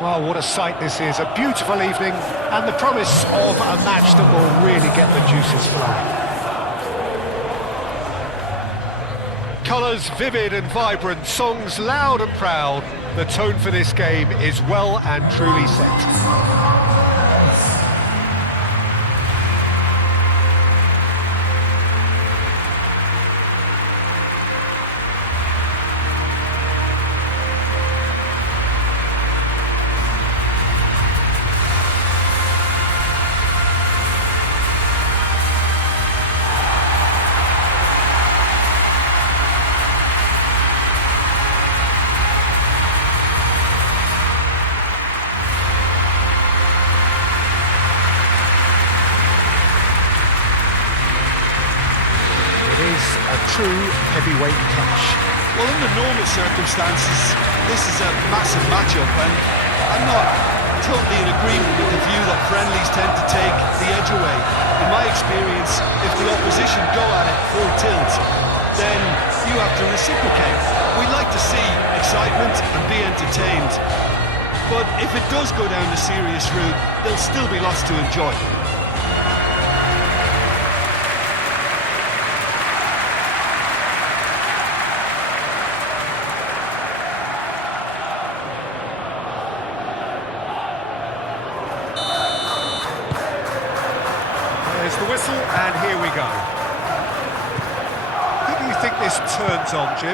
Well, what a sight this is. A beautiful evening and the promise of a match that will really get the juices flowing. Colours vivid and vibrant, songs loud and proud. The tone for this game is well and truly set. A true heavyweight clash. Well, in the normal circumstances, this is a massive matchup, and I'm not totally in agreement with the view that friendlies tend to take the edge away. In my experience, if the opposition go at it full tilt, then you have to reciprocate. We'd like to see excitement and be entertained, but if it does go down the serious route, there'll still be lots to enjoy. There's the whistle, and here we go. Who do you think this turns on, Jim?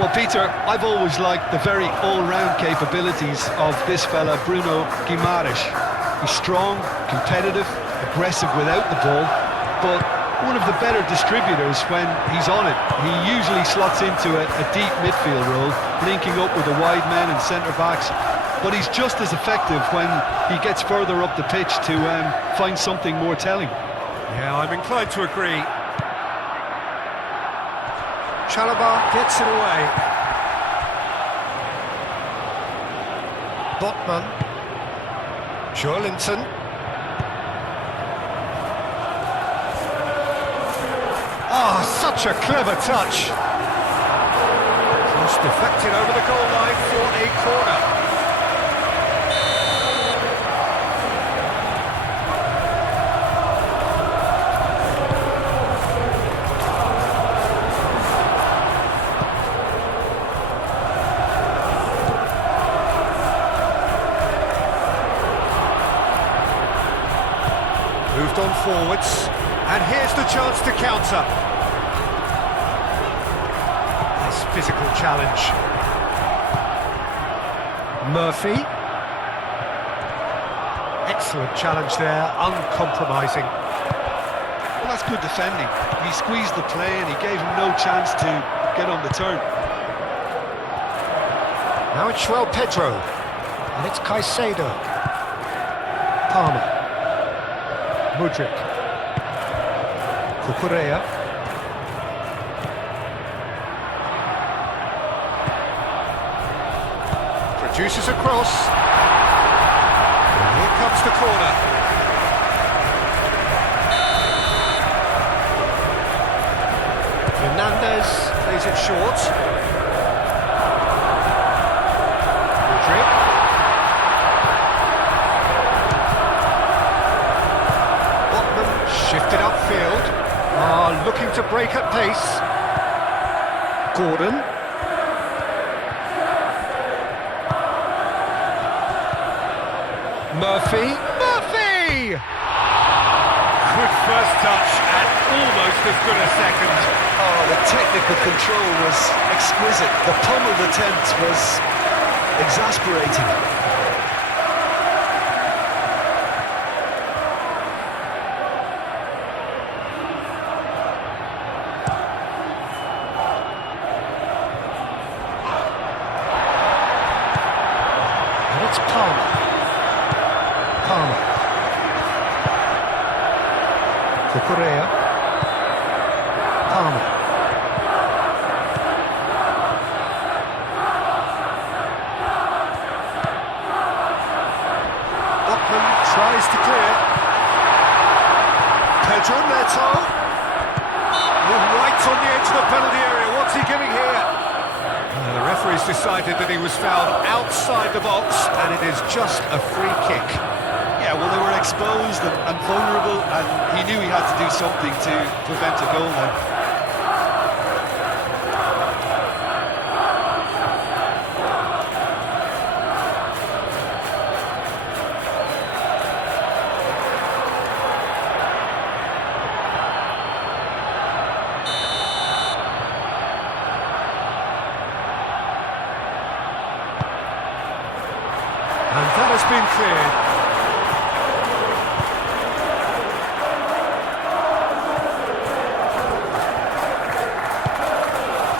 Well, Peter, I've always liked the very all-round capabilities of this fella, Bruno Guimaraes. He's strong, competitive, aggressive without the ball, but one of the better distributors when he's on it. He usually slots into a deep midfield role, linking up with the wide men and centre-backs, but he's just as effective when he gets further up the pitch to find something more telling. Yeah, I'm inclined to agree. Chalobah gets it away. Botman. Joelinton. Ah, such a clever touch. Just deflected over the goal line for a corner. Moved on forwards, and here's the chance to counter. Nice physical challenge. Murphy. Excellent challenge there, uncompromising. Well, that's good defending. He squeezed the play and he gave him no chance to get on the turn. Now it's João Pedro, and it's Caicedo. Palmer. Mudryk. Cucurella. Produces a cross. And here comes the corner. Fernandez plays it short. Mudryk. Shifted upfield, looking to break at pace. Gordon. Murphy. Good first touch and almost as good a second. Oh, the technical control was exquisite. The pummeled attempt was exasperating. It's Palmer. Cucurella. Palmer. Botman tries to clear. Pedro Neto. Right on the edge of the penalty area. What's he giving here? The referee referee's decided that he was fouled outside the box, and it is just a free kick. Yeah, well, they were exposed and vulnerable, and he knew he had to do something to prevent a goal now. And that has been cleared.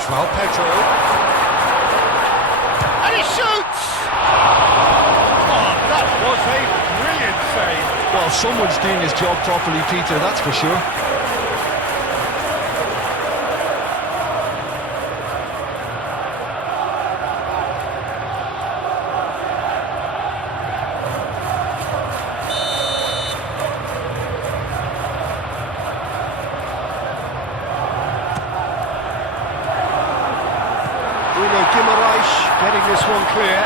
João Pedro. And he shoots! Oh, that was a brilliant save. Well, someone's doing his job properly, Peter, that's for sure. Getting this one clear.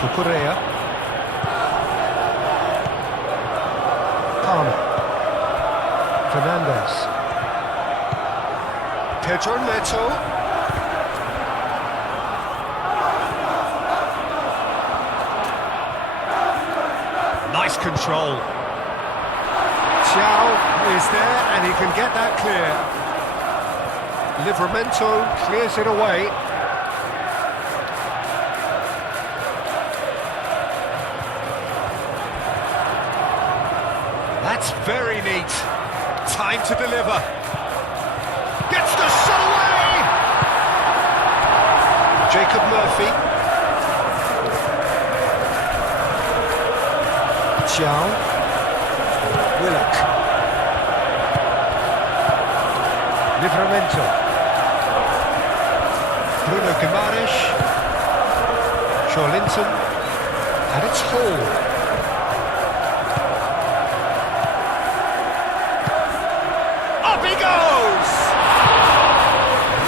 Cucurella. Palmer. Fernandes. Pedro Neto. Nice control. Thiaw is there and he can get that clear. Livramento clears it away. That's very neat. Time to deliver. Gets the shot away! Jacob Murphy. Thiaw. Willock. Livramento. Bruno Guimaraes, Linton, and it's Hall. Up he goes!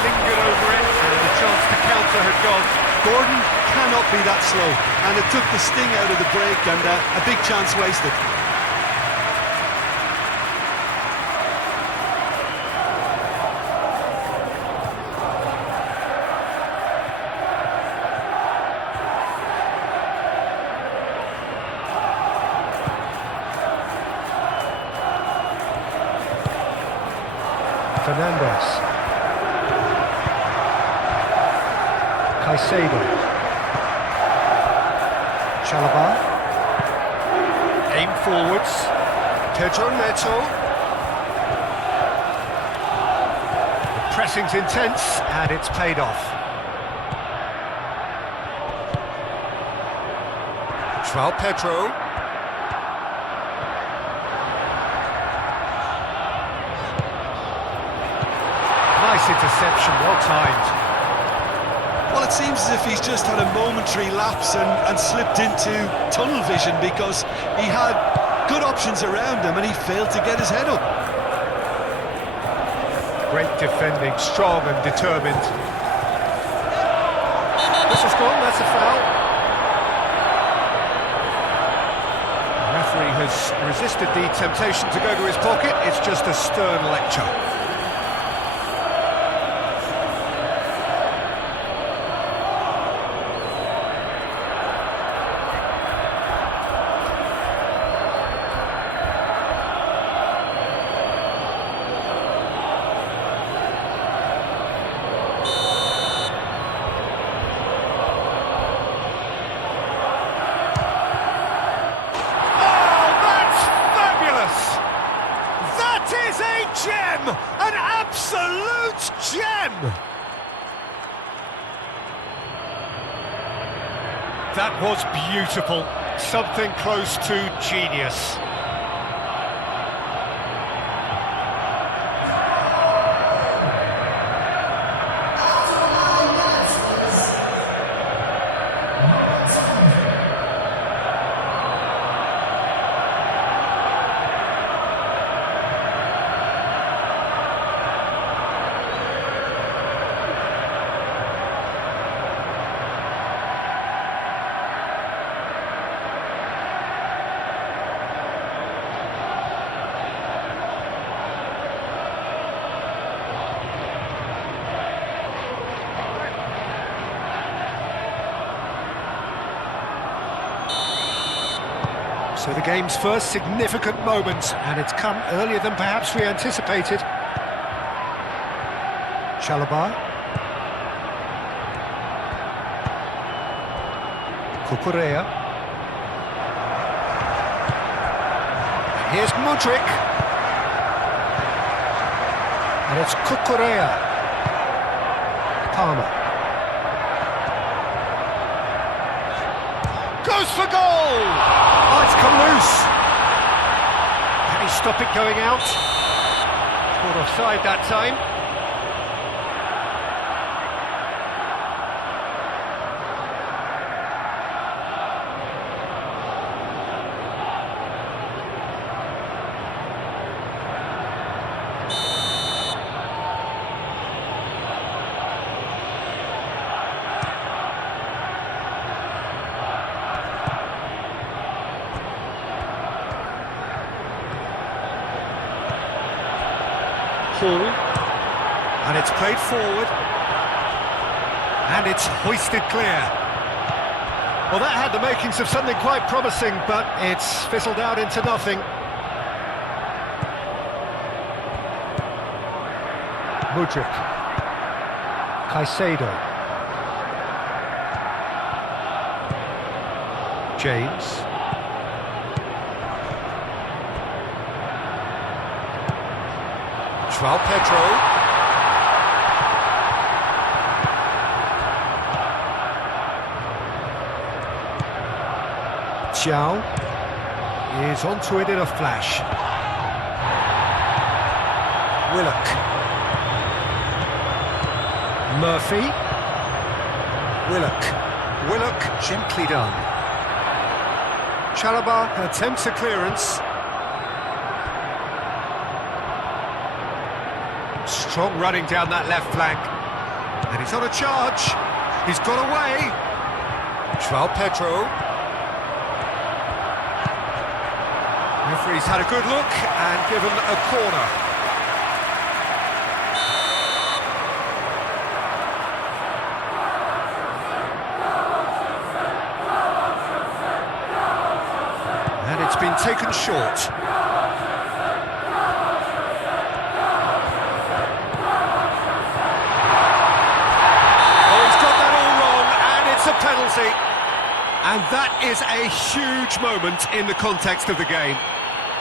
Lingered over it, and the chance to counter had gone. Gordon cannot be that slow, and it took the sting out of the break, and a big chance wasted. Fernandes. Caicedo. Chalobah. Aim forwards. Pedro Neto. The pressing's intense and it's paid off. João Pedro. Nice interception, well timed. Well, it seems as if he's just had a momentary lapse and slipped into tunnel vision because he had good options around him and he failed to get his head up. Great defending, strong and determined. This is gone, that's a foul. The referee has resisted the temptation to go to his pocket, it's just a stern lecture. Gem! An absolute gem! That was beautiful. Something close to genius. So the game's first significant moment, and it's come earlier than perhaps we anticipated. Chalobah. Cucurella. And here's Mudryk. And it's Cucurella. Palmer. Goes for goal! Oh, it's come loose. Can he stop it going out? Caught offside that time. And it's played forward, and it's hoisted clear. Well, that had the makings of something quite promising, but it's fizzled out into nothing. Mudryk. Caicedo. James. João Pedro. João is onto it in a flash. Willock. Murphy. Willock gently done. Chalobah attempts a clearance. Strong running down that left flank. And he's on a charge. He's got away. João Pedro. Referee's had a good look and given a corner. And it's been taken short. Penalty, and that is a huge moment in the context of the game.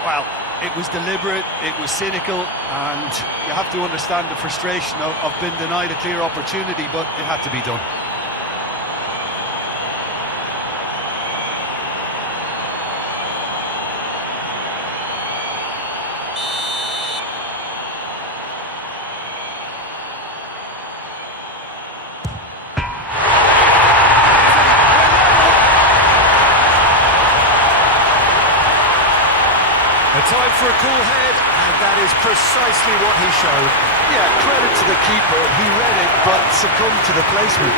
Well, it was deliberate, it was cynical, and you have to understand the frustration of being denied a clear opportunity, but it had to be done. Time for a cool head, and that is precisely what he showed. Yeah, credit to the keeper, he read it, but succumbed to the placement.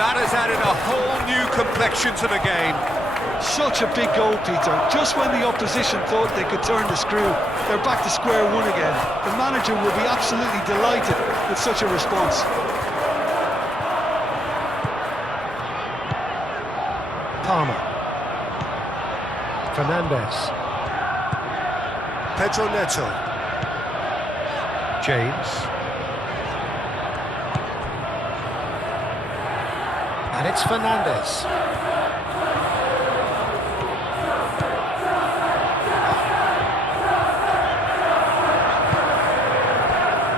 That has added a whole new complexion to the game. Such a big goal, Peter. Just when the opposition thought they could turn the screw, they're back to square one again. The manager will be absolutely delighted with such a response. Palmer. Fernandes. Pedro Neto. James. And it's Fernandes.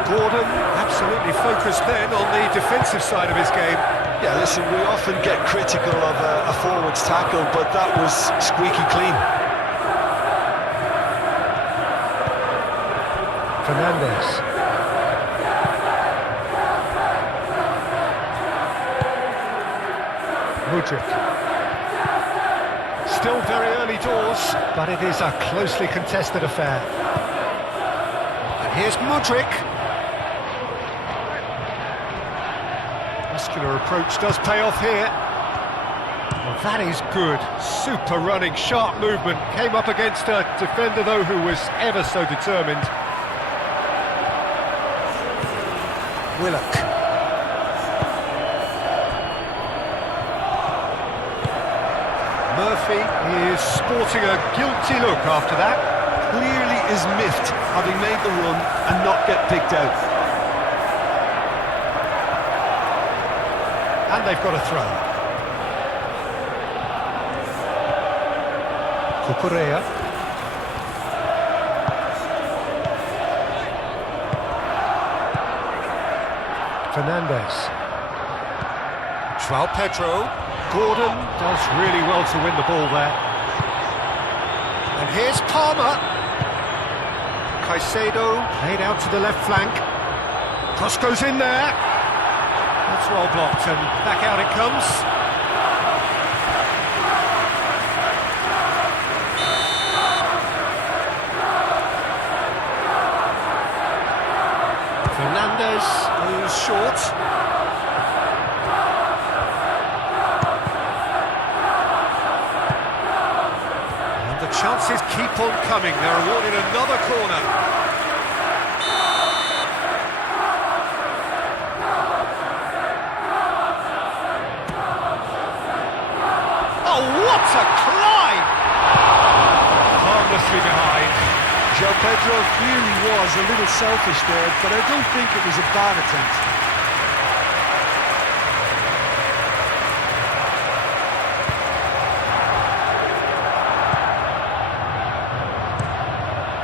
Gordon absolutely focused then on the defensive side of his game. Yeah, listen, we often get critical of a forward's tackle, but that was squeaky clean. Fernandes. Mudryk. Still very early doors, but it is a closely contested affair. And here's Mudryk. Muscular approach does pay off here. Well, that is good. Super running, sharp movement. Came up against a defender, though, who was ever so determined. Willock. Murphy is sporting a guilty look after that. Clearly is miffed, having made the run and not get picked out. And they've got a throw. Cucurella. Fernandez. João Pedro. Gordon does really well to win the ball there. And here's Palmer. Caicedo laid out to the left flank. Cross goes in there. That's well blocked and back out it comes. Fernandez goes short. And the chances keep on coming. They're awarded another corner. Oh, what a climb! Harmlessly behind. João Pedro clearly was a little selfish there, but I don't think it was a bad attempt.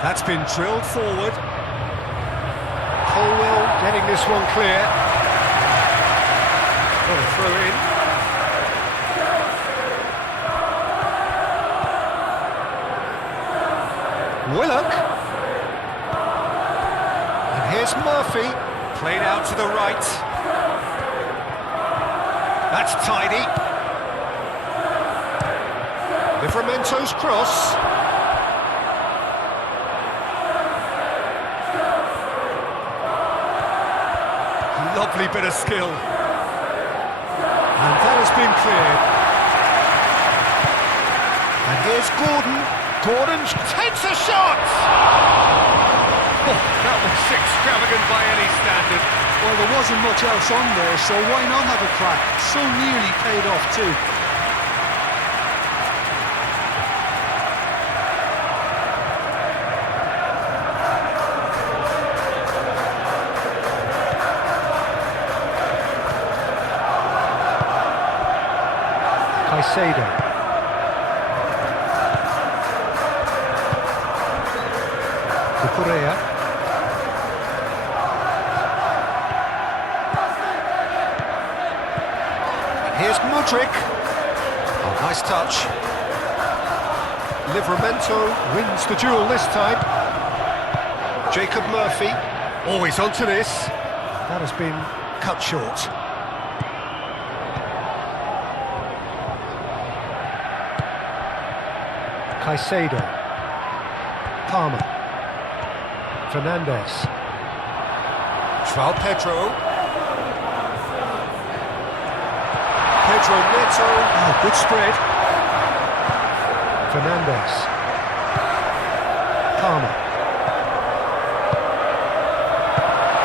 That's been drilled forward. Colwell getting this one clear. Got a throw in. Willock. And here's Murphy. Played out to the right. That's tidy. Livramento's cross. Lovely bit of skill. And that has been cleared. And here's Gordon. Gordon takes a shot! Oh, that was extravagant by any standard. Well, there wasn't much else on there, so why not have a crack? So nearly paid off too. Caicedo. Cucurella. Here's Mudryk. Oh, nice touch. Livramento wins the duel this time. Jacob Murphy. Always onto this. That has been cut short. Caicedo. Palmer. Fernandez. João Pedro. Pedro Neto. Oh, good spread. Fernandez. Palmer.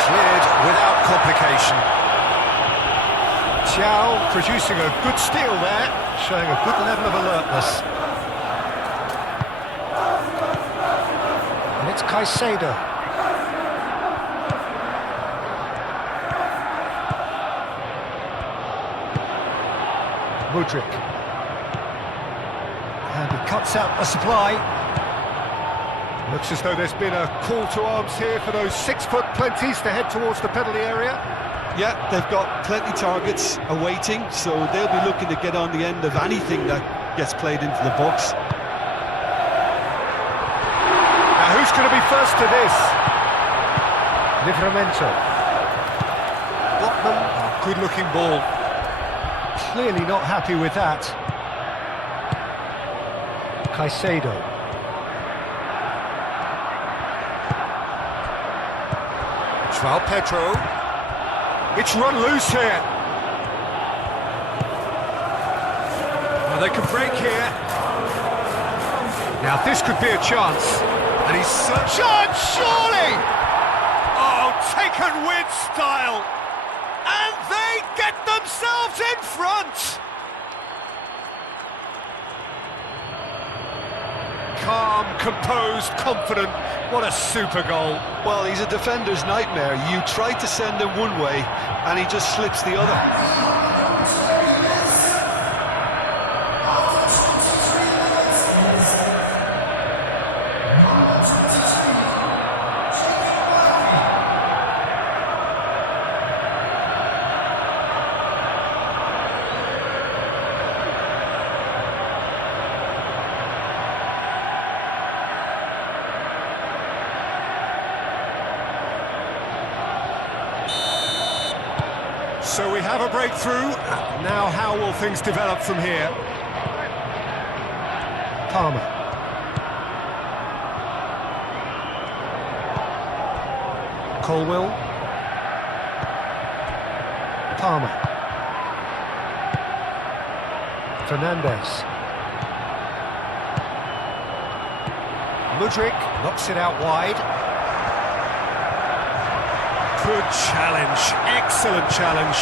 Cleared without complication. Thiaw producing a good steal there, showing a good level of alertness. And it's Caicedo. Mudryk. And he cuts out the supply. Looks as though there's been a call to arms here for those 6-foot plenties to head towards the penalty area. Yeah, they've got plenty targets awaiting, so they'll be looking to get on the end of anything that gets played into the box. Now who's going to be first to this? Livramento. Botman, good looking ball. Clearly not happy with that. Caicedo. João Pedro. It's run loose here. Well, they could break here. Now this could be a chance. And he's such chance, surely! Oh, taken with style. And they get themselves in front. Calm, composed, confident. What a super goal. Well, he's a defender's nightmare. You try to send him one way, and he just slips the other. So we have a breakthrough. Now how will things develop from here? Palmer. Colwill. Palmer. Fernandez. Mudryk knocks it out wide. Good challenge, excellent challenge.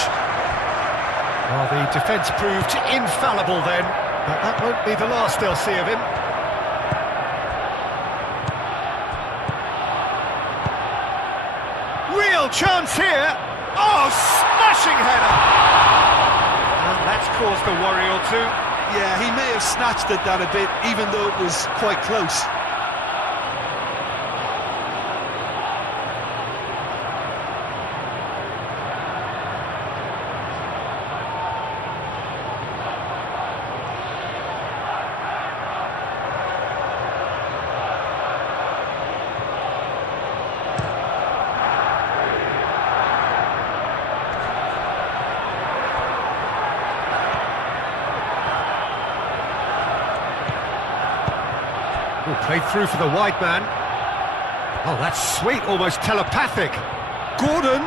Well, the defence proved infallible then, but that won't be the last they'll see of him. Real chance here! Oh, smashing header! Well, that's caused a worry or two. Yeah, he may have snatched it down a bit, even though it was quite close. Oh, played through for the wide man. Oh, that's sweet, almost telepathic. Gordon.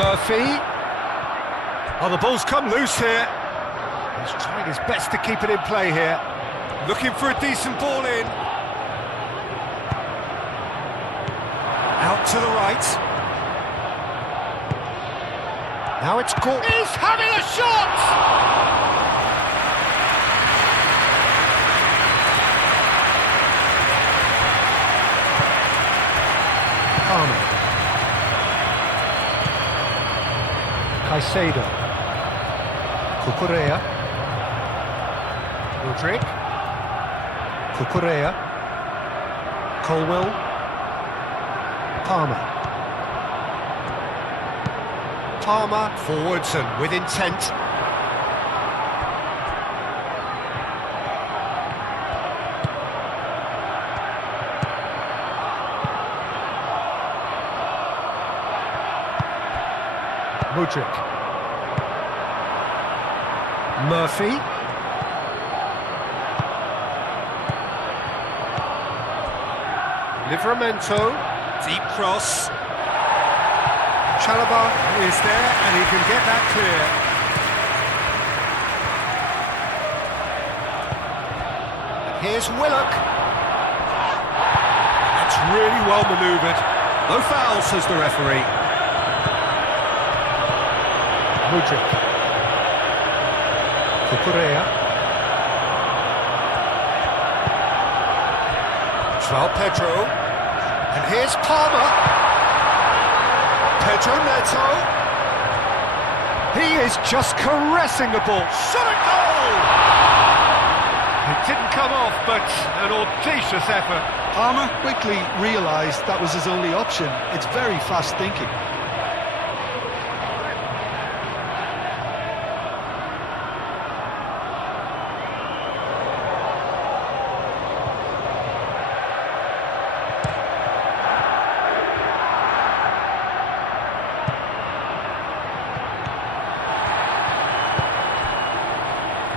Murphy. Oh, the ball's come loose here. He's trying his best to keep it in play here. Looking for a decent ball in. Out to the right. Now it's caught. He's having a shot! Palmer. Caicedo. Cucurella. Mudryk. Cucurella. Colwill. Palmer. Palmer forwards and with intent. Mudryk. Murphy. Livramento. Deep cross. Chalobah is there and he can get that clear. And here's Willock. That's really well manoeuvred. No foul, says the referee. Mudryk. Cucurella. João Pedro. And here's Palmer. Pedro Neto. He is just caressing the ball. Shot a goal! It didn't come off, but an audacious effort. Palmer quickly realised that was his only option. It's very fast thinking.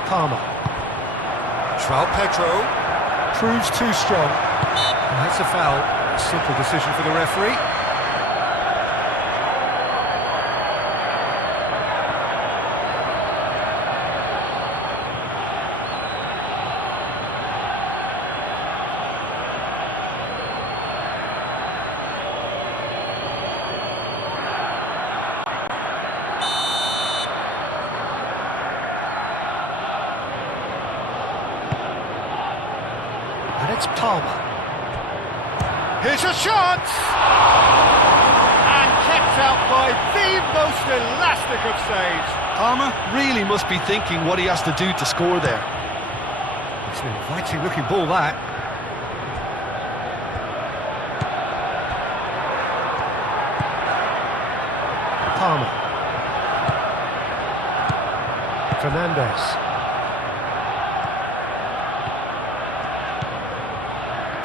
Palmer. João Pedro proves too strong. And that's a foul. A simple decision for the referee. And it's Palmer. Here's a shot! And kept out by the most elastic of saves. Palmer really must be thinking what he has to do to score there. It's an inviting looking ball, that. Palmer. Fernandes.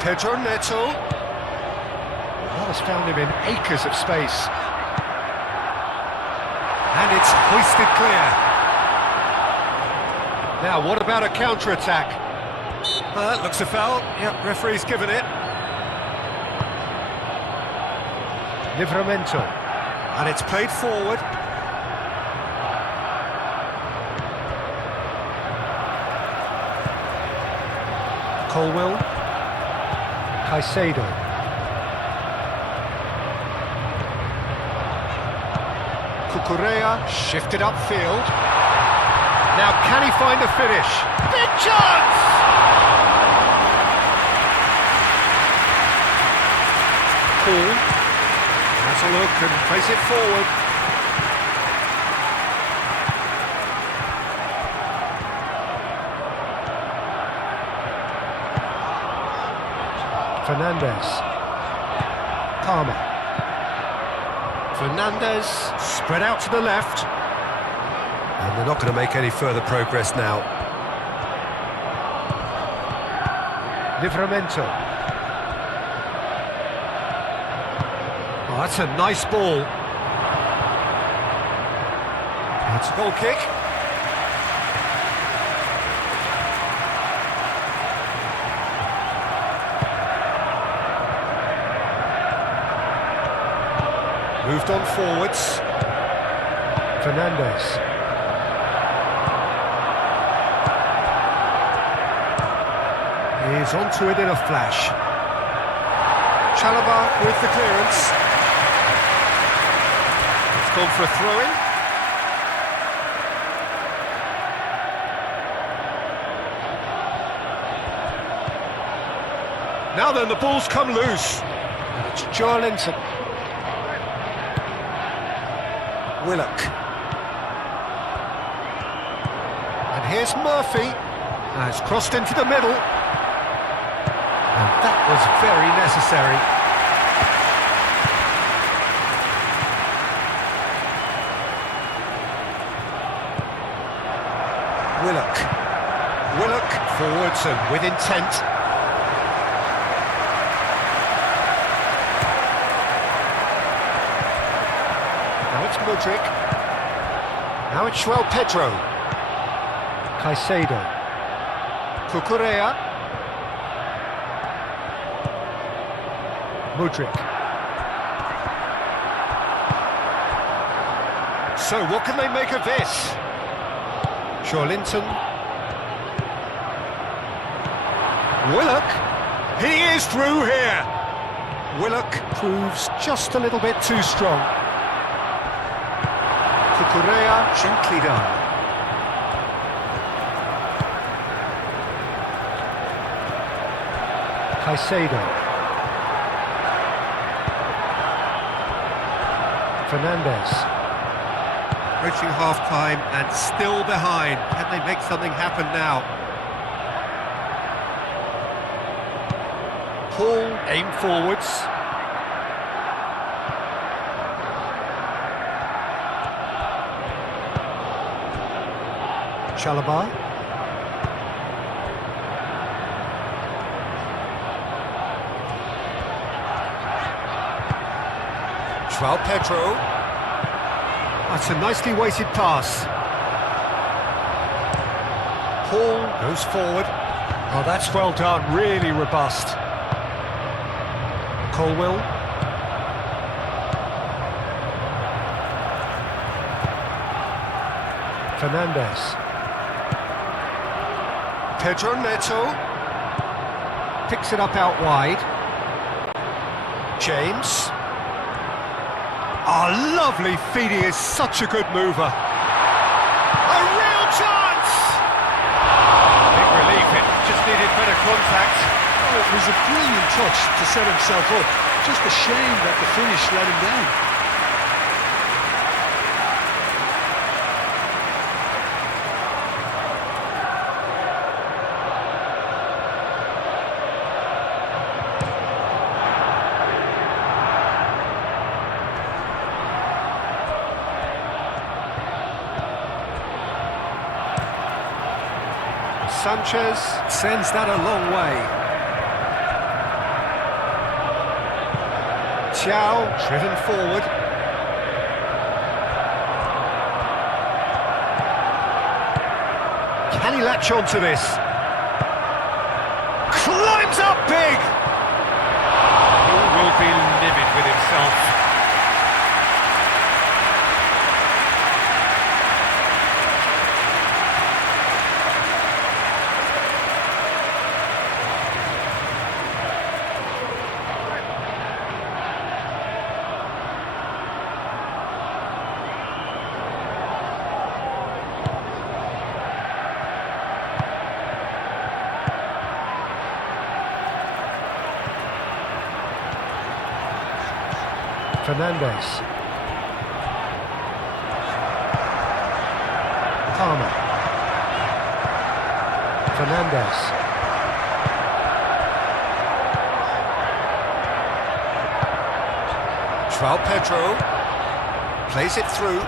Pedro Neto. That has found him in acres of space. And it's hoisted clear. Now, what about a counter-attack? That looks a foul. Yep, referee's given it. Livramento. And it's played forward. Colwill. Caicedo. Cucurella shifted upfield. Now can he find a finish? Big chance! Paul has a look and plays it forward. Fernandes. Palmer. Fernandes spread out to the left. And they're not going to make any further progress now. Livramento. Oh, that's a nice ball. It's a goal kick. Moved on forwards. Fernandes. He's onto it in a flash. Chalobah with the clearance. It's gone for a throw-in. Now then, the ball's come loose. And it's Joelinton. Willock. And here's Murphy. Has crossed into the middle. And that was very necessary. Willock. Willock forwards and with intent. Now it's Mudryk. Now it's João Pedro. Caicedo. Cucurella. Mudryk. So what can they make of this? Joelinton. Willock. He is through here. Willock proves just a little bit too strong. Cucurella, gently done. Caicedo. Fernandes. Approaching half-time and still behind. Can they make something happen now? Paul, aim forwards. Chalobah. João Pedro. That's a nicely weighted pass. Hall goes forward. Oh, that's well done, really robust. Colwill. Fernandez. Pedro Neto. Picks it up out wide. James. Oh, lovely feed, he is such a good mover. A real chance! Big relief, it just needed better contact. Oh, it was a brilliant touch to set himself up. Just a shame that the finish let him down. Sanchez sends that a long way. Thiaw driven forward. Can he latch on to this? Climbs up big! He will be livid with himself. Fernandez. Palmer. Fernandez. João Pedro plays it through.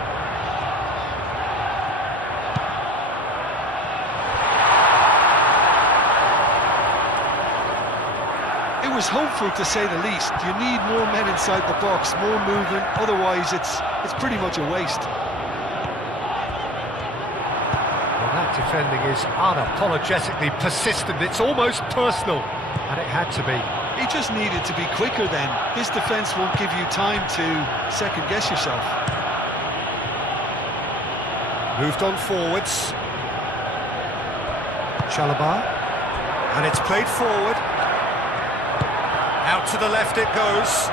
It was hopeful, to say the least. You need more men inside the box, more movement, otherwise it's pretty much a waste. Well, that defending is unapologetically persistent, it's almost personal, and it had to be. He just needed to be quicker then. This defence won't give you time to second-guess yourself. Moved on forwards. Chalobah, and it's played forward. Out to the left it goes.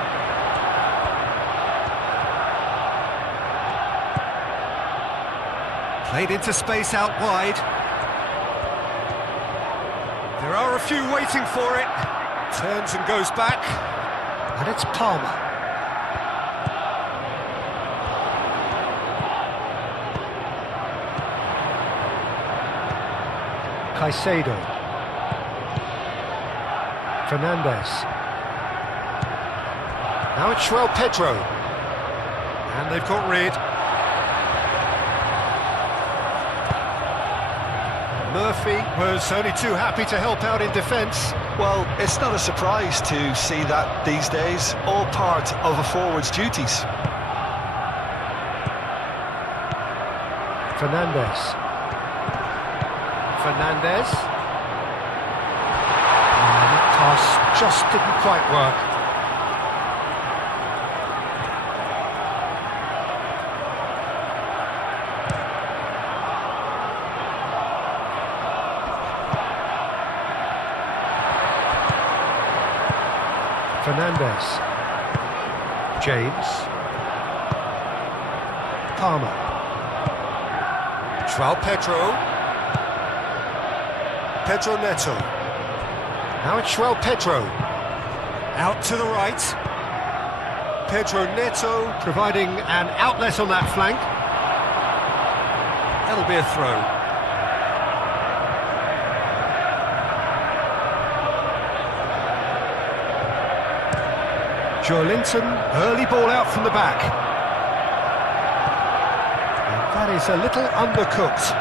Played into space out wide. There are a few waiting for it. Turns and goes back. And it's Palmer. Caicedo. Fernandez. Now it's João Pedro. And they've got rid. Murphy was only too happy to help out in defence. Well, it's not a surprise to see that these days, all part of a forward's duties. Fernandez. Fernandez. And that pass just didn't quite work. Fernandez. James. Palmer. João Pedro. Pedro Neto. Now it's João Pedro. Out to the right. Pedro Neto providing an outlet on that flank. That'll be a throw. Joelinton, early ball out from the back. And that is a little undercooked.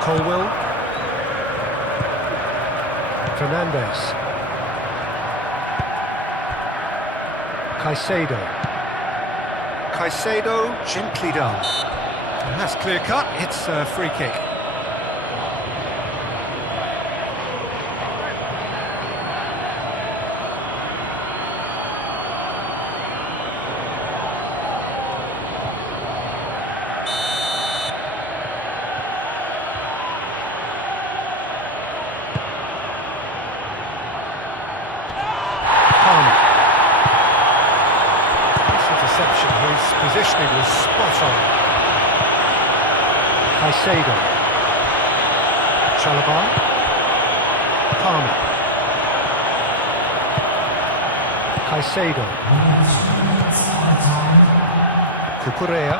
Colwill. Fernandez. Caicedo. Caicedo, gently done. And that's clear cut, it's a free kick. interception. His positioning was spot on. Caicedo. Chalobah. Palmer. Caicedo. Cucurella.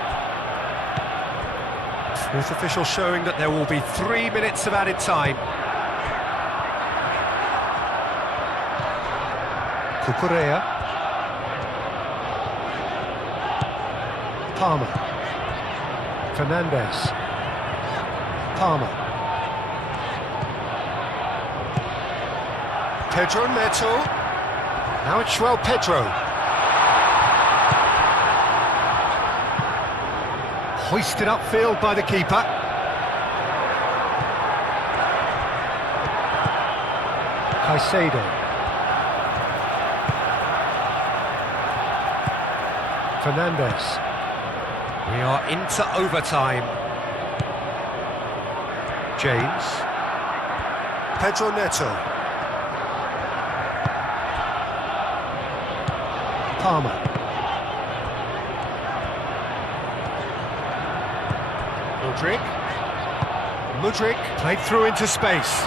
Fourth official showing that there will be 3 minutes of added time. Cucurella. Palmer. Fernandez. Palmer. Pedro Neto. Now it's João Pedro. Hoisted upfield by the keeper. Caicedo. Fernandez. We are into overtime. James. Pedro Neto. Palmer. Mudryk played through into space.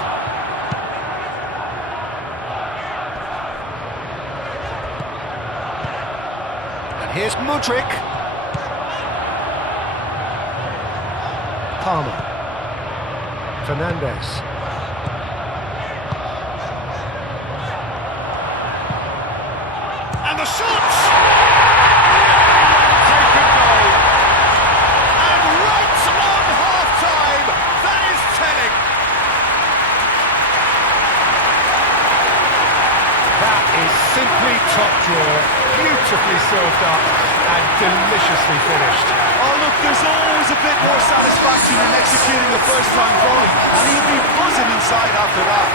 And here's Mudryk. Palmer. Fernandez. And the shots! Taken goal. And right on half-time, that is telling. That is simply top drawer, beautifully served up and deliciously finished. Oh look, there's always a bit more satisfaction in executing a first-time volley, and he'll be buzzing inside after that.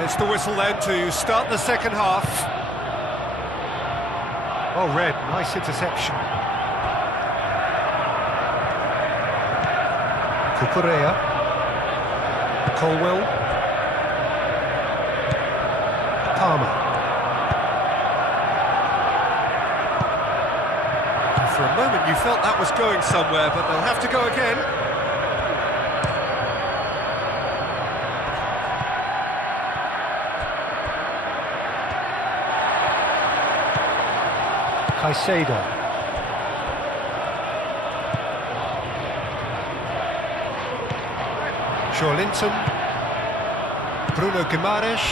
There's the whistle then to start the second half. Oh, Red, nice interception. Cucurella. Colwell. Palmer. And for a moment you felt that was going somewhere, but they'll have to go again. Caicedo. Linton. Bruno Guimaraes.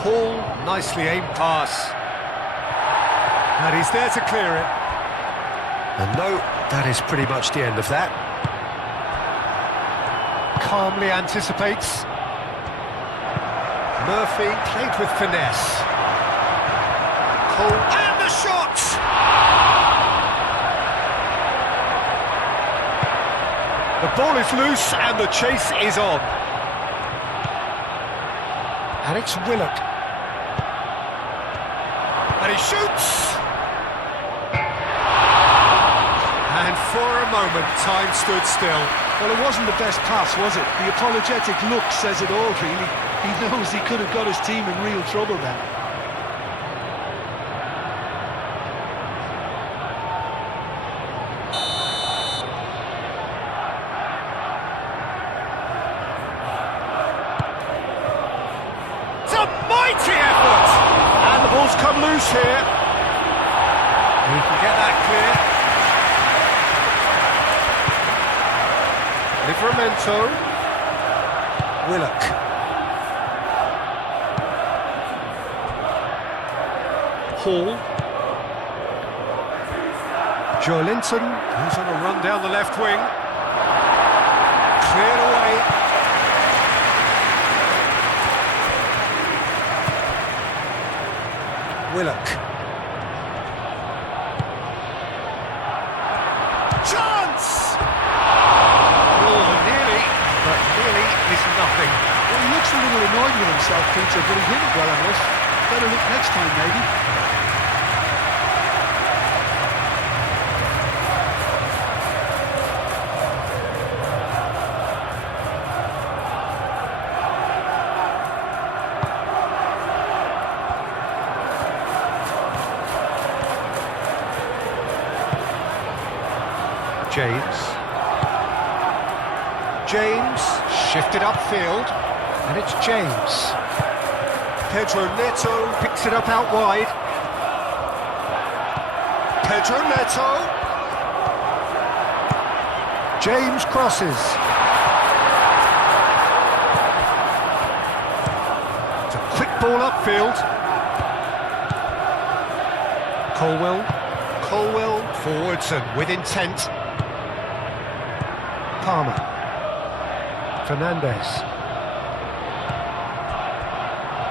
Hall, nicely aimed pass. And he's there to clear it. And no, that is pretty much the end of that. Calmly anticipates. Murphy played with finesse. And the shot! The ball is loose and the chase is on. And it's Willock. And he shoots! And for a moment, time stood still. Well, it wasn't the best pass, was it? The apologetic look says it all, really. He knows he could have got his team in real trouble then. Mighty effort! And the ball's come loose here. He can get that clear. Livramento. Willock. Hall. Joe Linton, who's on a run down the left wing. Cleared away. Willock. Chance! Oh, nearly, but nearly is nothing. Well, he looks a little annoyed with himself, Peter, but he hit it well enough. Better look next time, maybe. James shifted upfield, and it's James. Pedro Neto picks it up out wide. Pedro Neto. James crosses. It's a quick ball upfield. Colwell forwards and with intent. Palmer. Fernandez.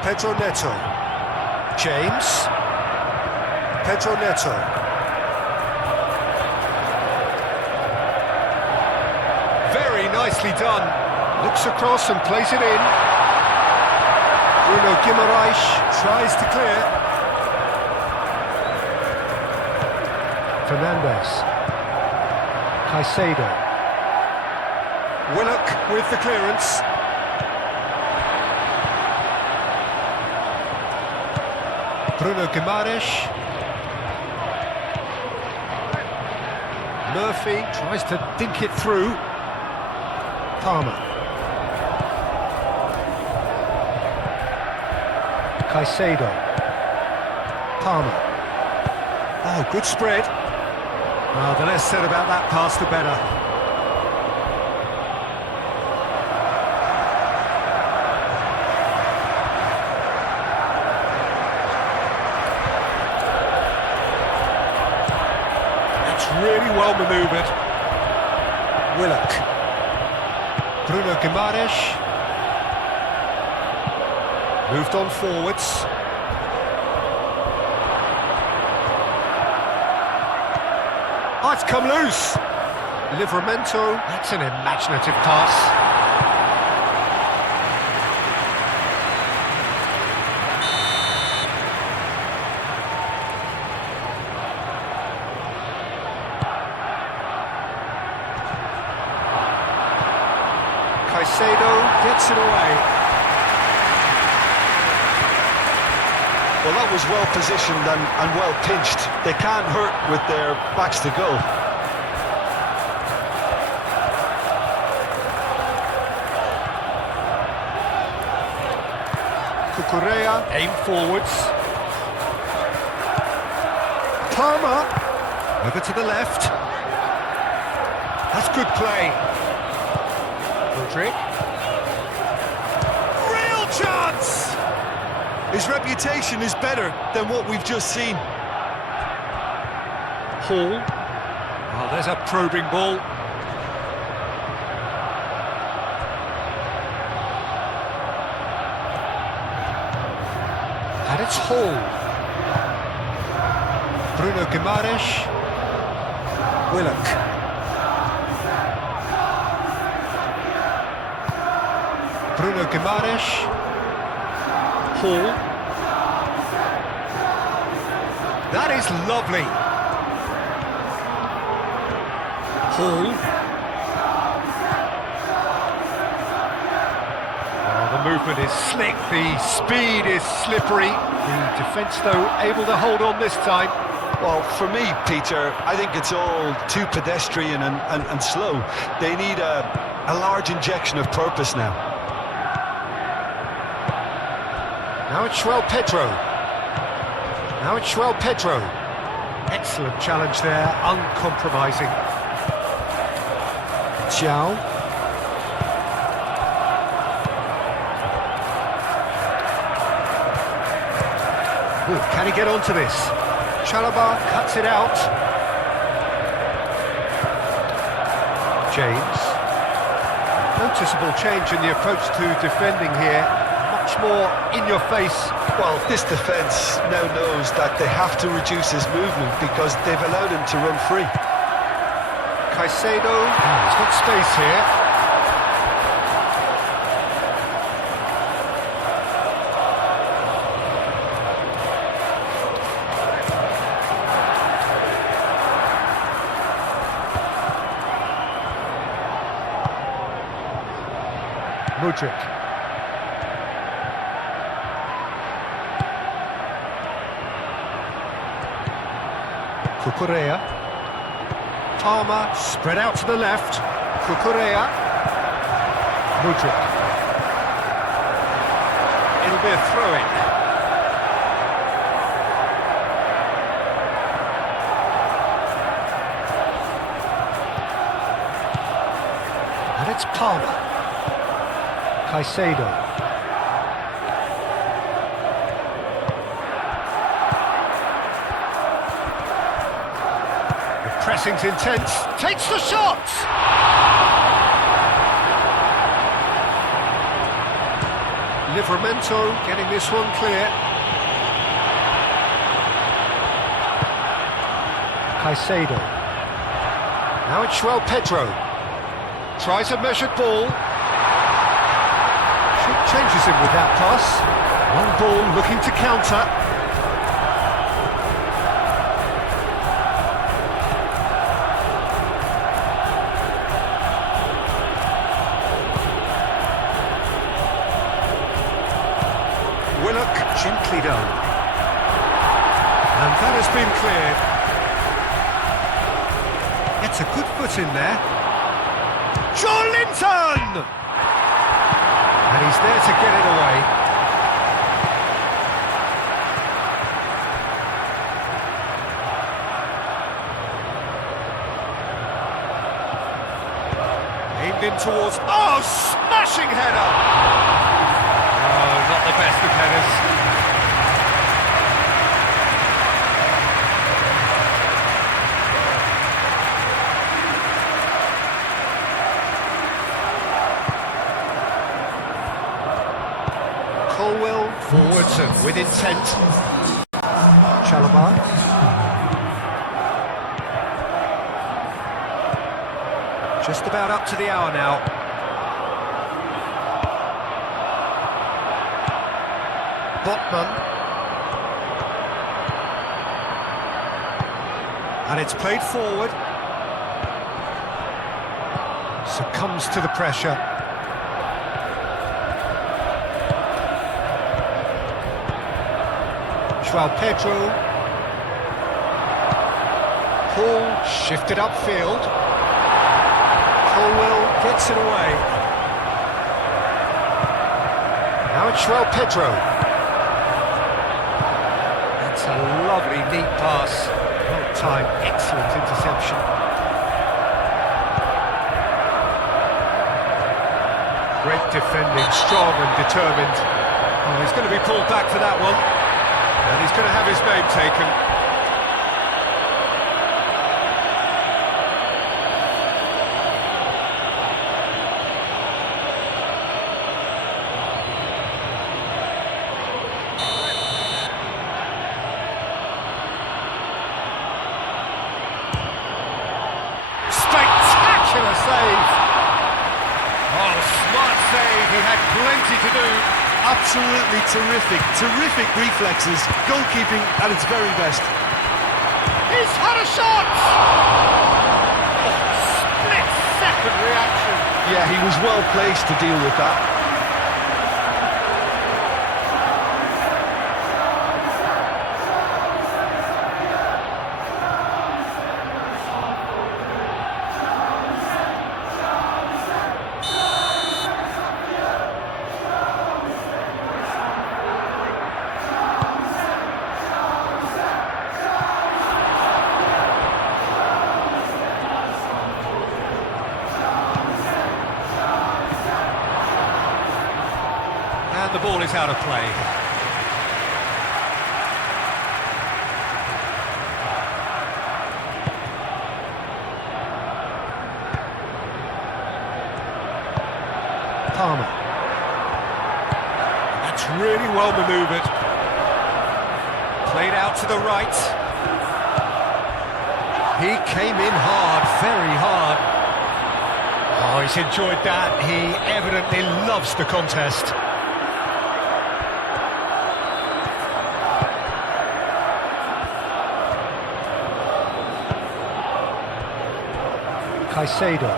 Pedro Neto. James. Pedro Neto. Very nicely done. Looks across and plays it in. Bruno Guimaraes tries to clear. Fernandez. Caicedo. Willock with the clearance. Bruno Guimaraes. Murphy tries to dink it through. Palmer. Caicedo. Palmer. Oh, good spread. Oh, the less said about that pass, the better. Really well manoeuvred. Willock. Bruno Guimaraes. Moved on forwards. Oh, it's come loose. Livramento. That's an imaginative pass. Caicedo gets it away. Well, that was well positioned and well pinched. They can't hurt with their backs to goal. Cucurella aim forwards. Palmer over to the left. That's good play. Rodrigue. Real chance! His reputation is better than what we've just seen. Hall. Oh, there's a probing ball. And it's Hall. Bruno Guimaraes. Willock. Bruno Guimaraes. Hall. That is lovely. Hall. Oh, the movement is slick, the speed is slippery. The defence, though, able to hold on this time. Well, for me, Peter, I think it's all too pedestrian and slow. They need a large injection of purpose now. Now it's Pedro. Now it's Pedro. Excellent challenge there, uncompromising. Xiao. Ooh, can he get onto this? Chalobah cuts it out. James. Noticeable change in the approach to defending here. Much more in your face. Well, this defence now knows that they have to reduce his movement because they've allowed him to run free. Caicedo, he's got space here. Mudryk. Cucurella. Palmer, spread out to the left. Cucurella. Mudryk. It'll be a throw-in. And it's Palmer. Caicedo. The pressing's intense. Takes the shot! Livramento getting this one clear. Caicedo. Now it's João Pedro. Tries a measured ball. Changes him with that pass. One ball looking to counter. Willock gently done. And that has been cleared. Gets a good foot in there. Joelinton! And he's there to get it away. Aimed in towards... Oh, smashing header! Oh, not the best of headers. Colwell forwards and with intent. Chalobah. Just about up to the hour now. Botman. And it's played forward. Succumbs to the pressure. João Pedro. Hall shifted upfield. Colwell gets it away. Now it's João Pedro. That's a lovely, neat pass. Well timed, excellent interception. Great defending, strong and determined. Oh, he's going to be pulled back for that one. And he's going to have his name taken. Spectacular save! Oh, smart save, he had plenty to do. Absolutely terrific reflexes, goalkeeping at its very best. He's had a shot! Oh, split-second reaction. Yeah, he was well placed to deal with that. And the ball is out of play. Palmer. That's really well manoeuvred. Played out to the right. He came in hard, very hard. Oh, he's enjoyed that. He evidently loves the contest. Caicedo.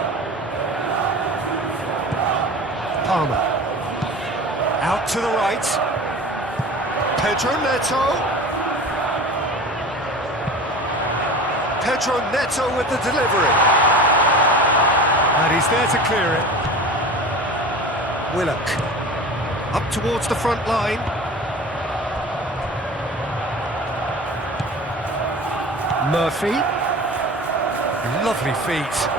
Palmer. Out to the right. Pedro Neto. Pedro Neto with the delivery. And he's there to clear it. Willock. Up towards the front line. Murphy. Lovely feet.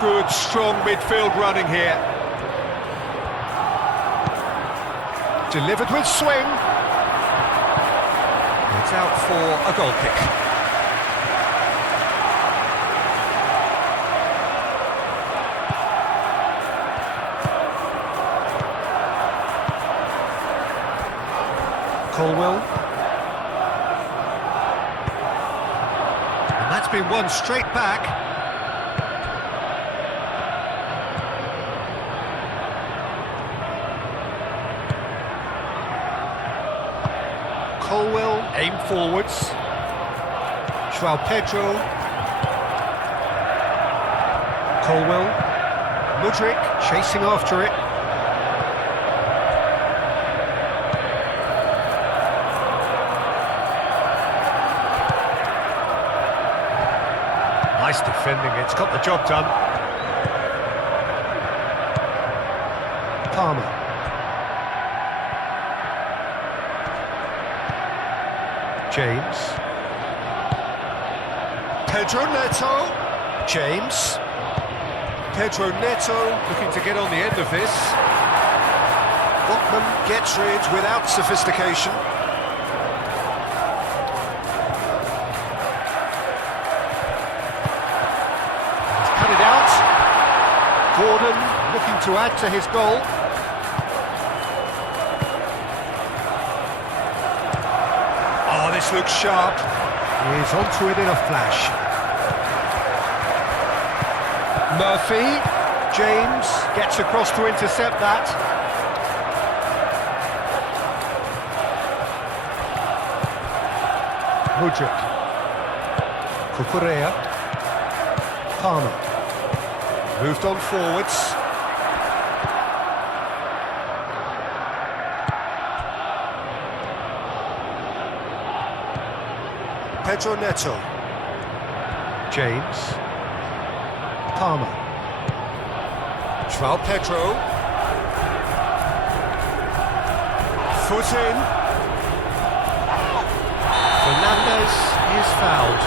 Good, strong midfield running here. Delivered with swing. It's out for a goal kick. Colwell. And that's been won straight back. Colwell, aim forwards. João Pedro. Colwell. Mudryk chasing after it. Nice defending, it's got the job done. Palmer. James. Pedro Neto. James. Pedro Neto looking to get on the end of this. Botman gets rid without sophistication. He's cut it out. Gordon looking to add to his goal. This looks sharp. He's onto it in a flash. Murphy. James gets across to intercept that. Mudryk. Cucurella. Palmer. Moved on forwards. Pedro Neto. James. Palmer. João Pedro. Foot in. Fernandes is fouled.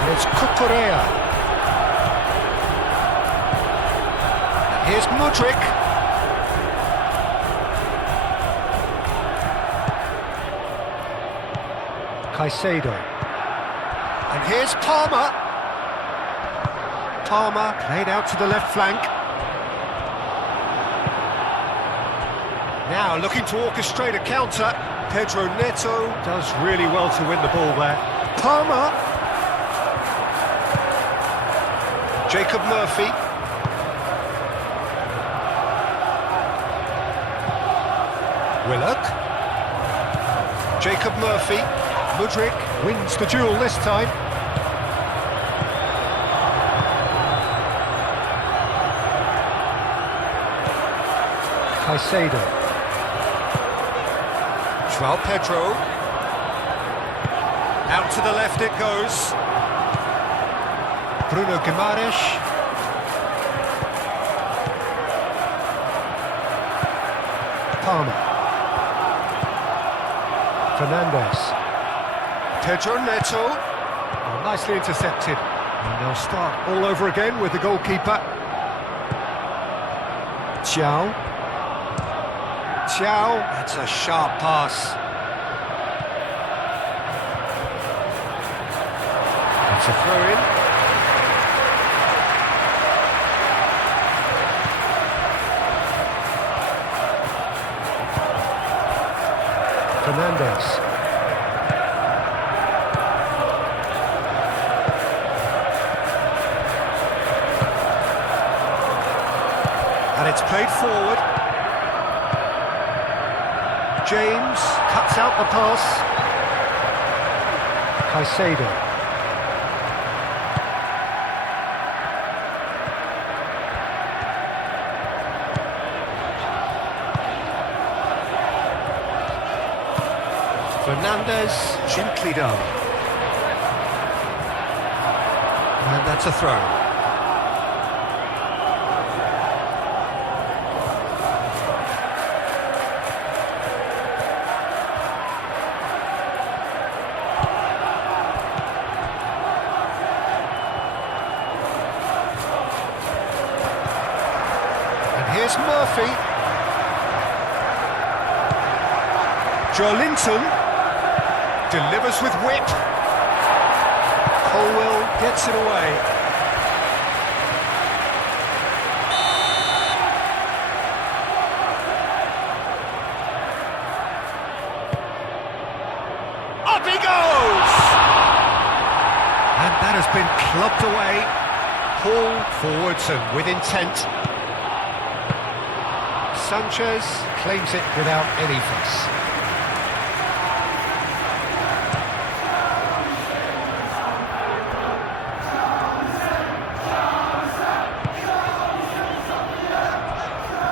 And it's Cucurella. And here's Mudryk. Caicedo. And here's Palmer. Palmer played out to the left flank. Now looking to orchestrate a counter. Pedro Neto does really well to win the ball there. Palmer. Jacob Murphy. Willock. Jacob Murphy. Mudryk wins the duel this time. Caicedo. João Pedro. Out to the left it goes. Bruno Guimaraes. Palmer. Fernandes. Pedro Neto. Oh, nicely intercepted. And they'll start all over again with the goalkeeper. Thiaw. Thiaw. That's a sharp pass. It's a throw-in. Fernandez. And it's played forward. James cuts out the pass. Caicedo. Fernandez, gently done. And that's a throw. Here's Murphy. Joelinton delivers with whip. Colwell gets it away. Up he goes! And that has been clubbed away. Pulled forwards and with intent. Sanchez claims it without any fuss.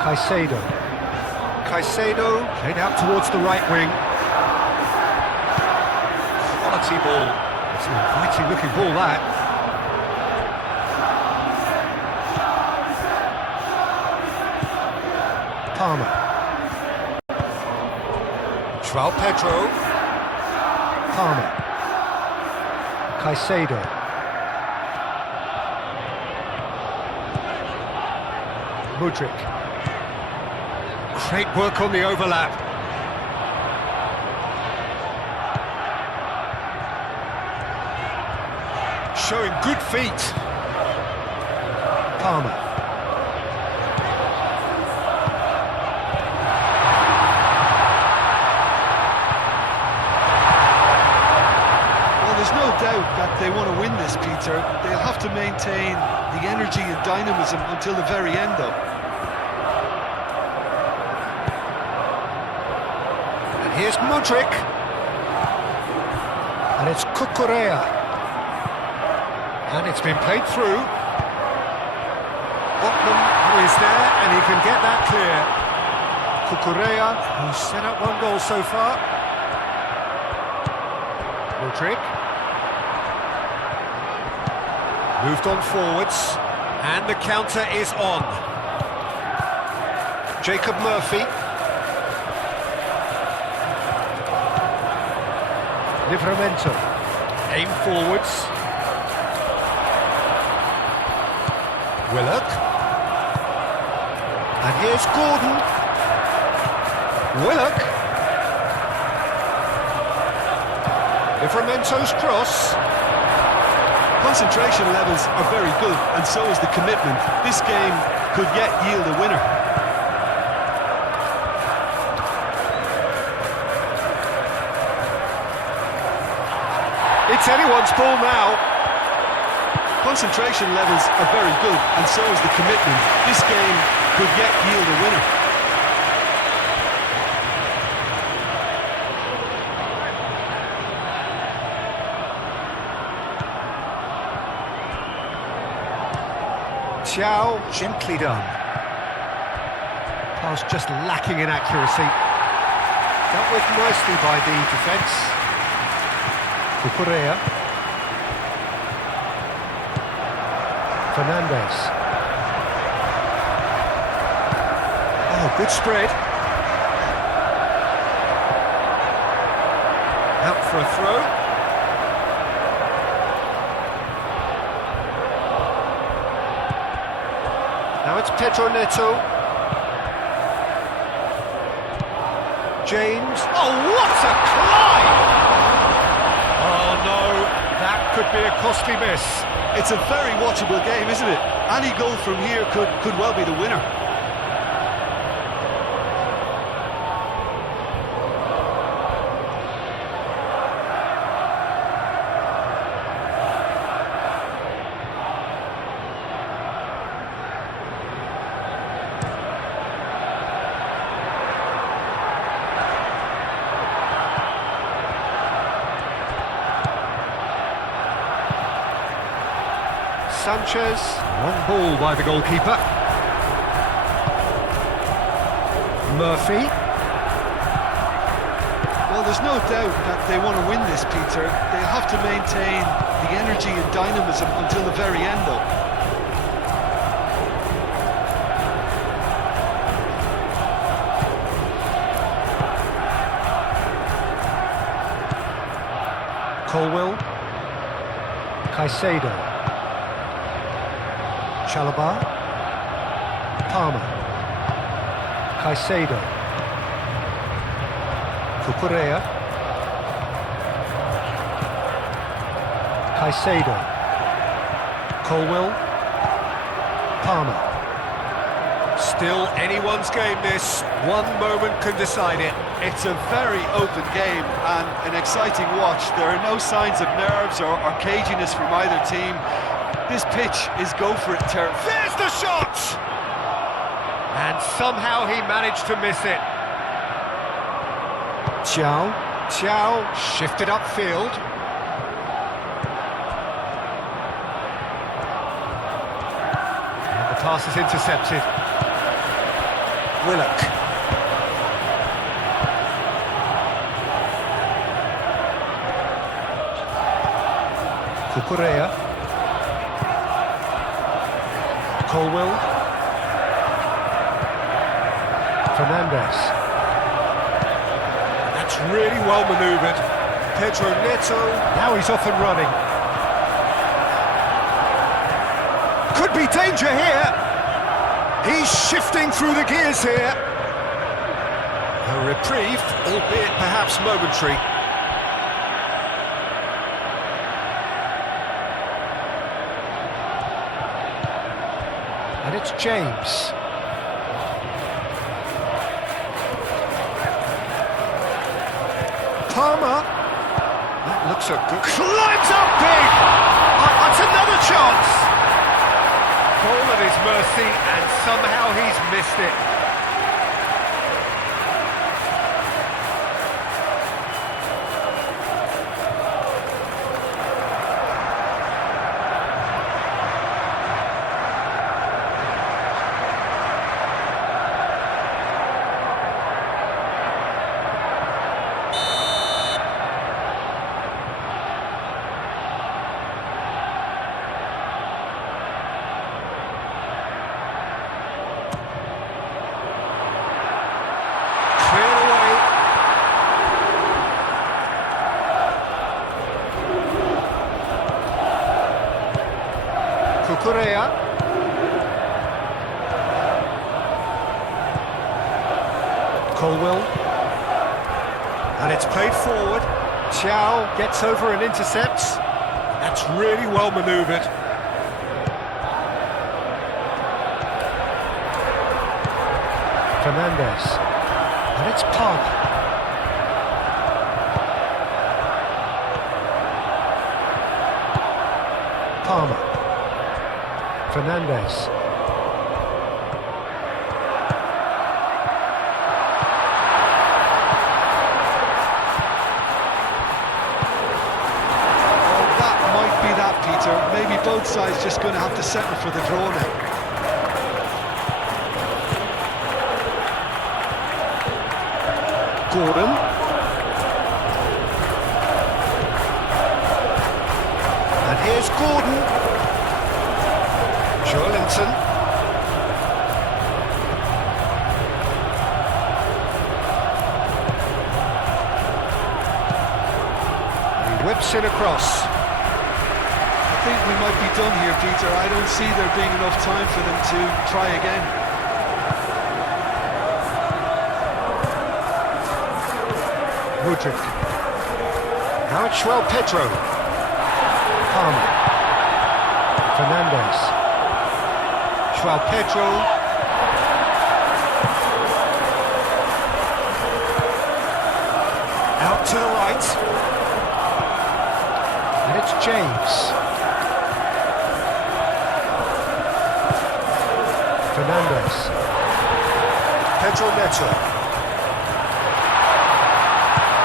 Caicedo played out towards the right wing. Quality ball. It's an inviting looking ball, that. Palmer. João Pedro. Palmer. Caicedo. Mudryk. Great work on the overlap. Showing good feet. Palmer. There's no doubt that they want to win this, Peter. They'll have to maintain the energy and dynamism until the very end, though. And here's Mudryk. And it's Cucurella. And it's been played through. Botman, who is there, and he can get that clear. Cucurella, who's set up one goal so far. Mudryk. Moved on forwards, and the counter is on. Jacob Murphy. Livramento. Aim forwards. Willock. And here's Gordon. Willock. Livramento's cross. Concentration levels are very good, and so is the commitment. This game could yet yield a winner. It's anyone's ball now. Concentration levels are very good, and so is the commitment. This game could yet yield a winner. Xiao, gently done. Pass just lacking in accuracy. Dealt with nicely by the defence. Cucurella. Fernandez. Oh, good spread. Out for a throw. Now it's Pedro Neto. James. Oh, what a climb! Oh no, that could be a costly miss. It's a very watchable game, isn't it? Any goal from here could well be the winner. Sanchez, long ball by the goalkeeper. Murphy. Well, there's no doubt that they want to win this, Peter. They'll have to maintain the energy and dynamism until the very end, though. Colwell. Caicedo. Chalobah, Palmer, Caicedo, Cucurella, Caicedo, Colwell, Palmer. Still anyone's game this, one moment can decide it. It's a very open game and an exciting watch. There are no signs of nerves or caginess from either team. This pitch is go for it turf. There's the shot! And somehow he managed to miss it. Chow shifted upfield. And the pass is intercepted. Willock. Cucurella. Colwell, Fernandez. That's really well manoeuvred. Pedro Neto, now he's off and running. Could be danger here. He's shifting through the gears here. A reprieve, albeit perhaps momentary. And it's James. Palmer. That looks a good... Climbs up big! That's another chance! Ball at his mercy, and somehow he's missed it. Cucurella. Colwell. And it's played forward. Chow gets over and intercepts. That's really well manoeuvred. Fernandez. And it's Palmer. Palmer. Fernandez. Peter. Maybe both sides just going to have to settle for the draw now. Gordon. And here's Gordon. Joelinton. He whips it across. I think we might be done here, Peter. I don't see there being enough time for them to try again. Mudryk. Now it's Pedro. Palmer. Fernandez. João Pedro. Out to the right. And it's James. Fernandez. Pedro Neto.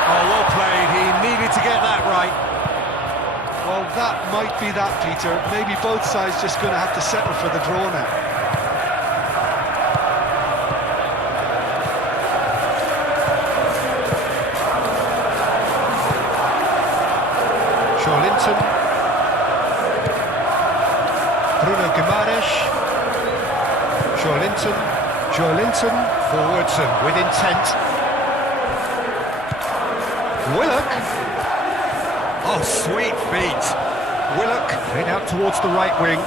Oh, well played. He needed to get that right. Well, that might be that, Peter. Maybe both sides just going to have to settle for the draw now. Linton. Bruno Guimaraes. Linton. Forwards and with intent. Willock. Oh, sweet feet. Willock head out towards the right wing.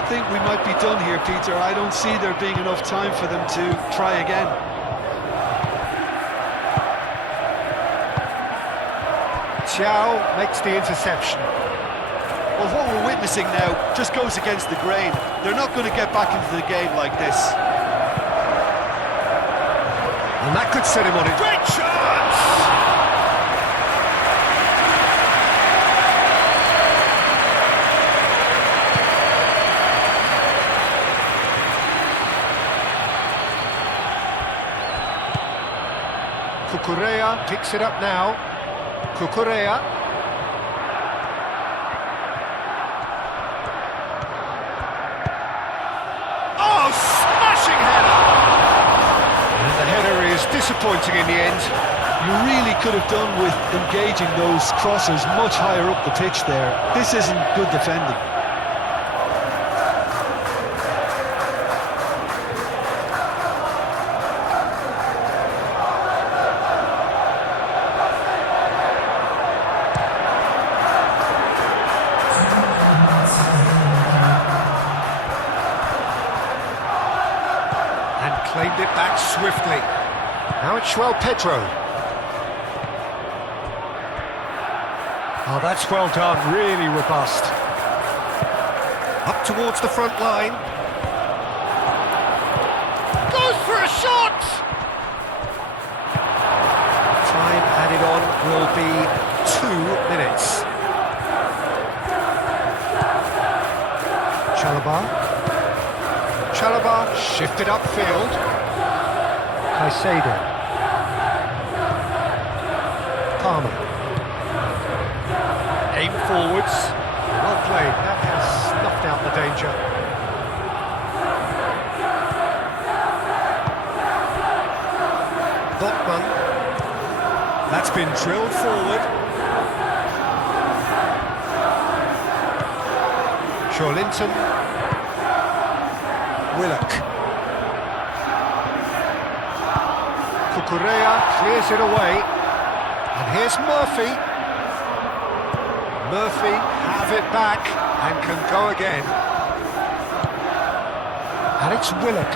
I think we might be done here, Peter. I don't see there being enough time for them to try again. Thiaw makes the interception. Well, what we're witnessing now just goes against the grain. They're not going to get back into the game like this. And that could set him on it. Great chance! Cucurella picks it up now. Cucurella. Oh, smashing header! And the header is disappointing in the end. You really could have done with engaging those crossers much higher up the pitch there. This isn't good defending. Claimed it back swiftly. Now it's João Pedro. Oh, that's well done, really robust. Up towards the front line. Goes for a shot! Time added on will be 2 minutes. Chalobah shifted upfield. Caicedo. Palmer. Aim forwards. Well played. That has snuffed out the danger. Botman. That's been drilled forward. Linton. Willock. Cucurella clears it away. And here's Murphy. Murphy have it back and can go again. And it's Willock.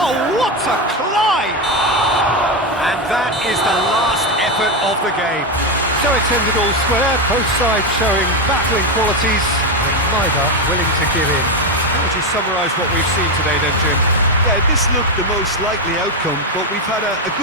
Oh, what a climb! And that is the last effort of the game. So it's ended all square, both sides showing battling qualities and neither willing to give in. How would you summarise what we've seen today then, Jim? Yeah, this looked the most likely outcome, but we've had a good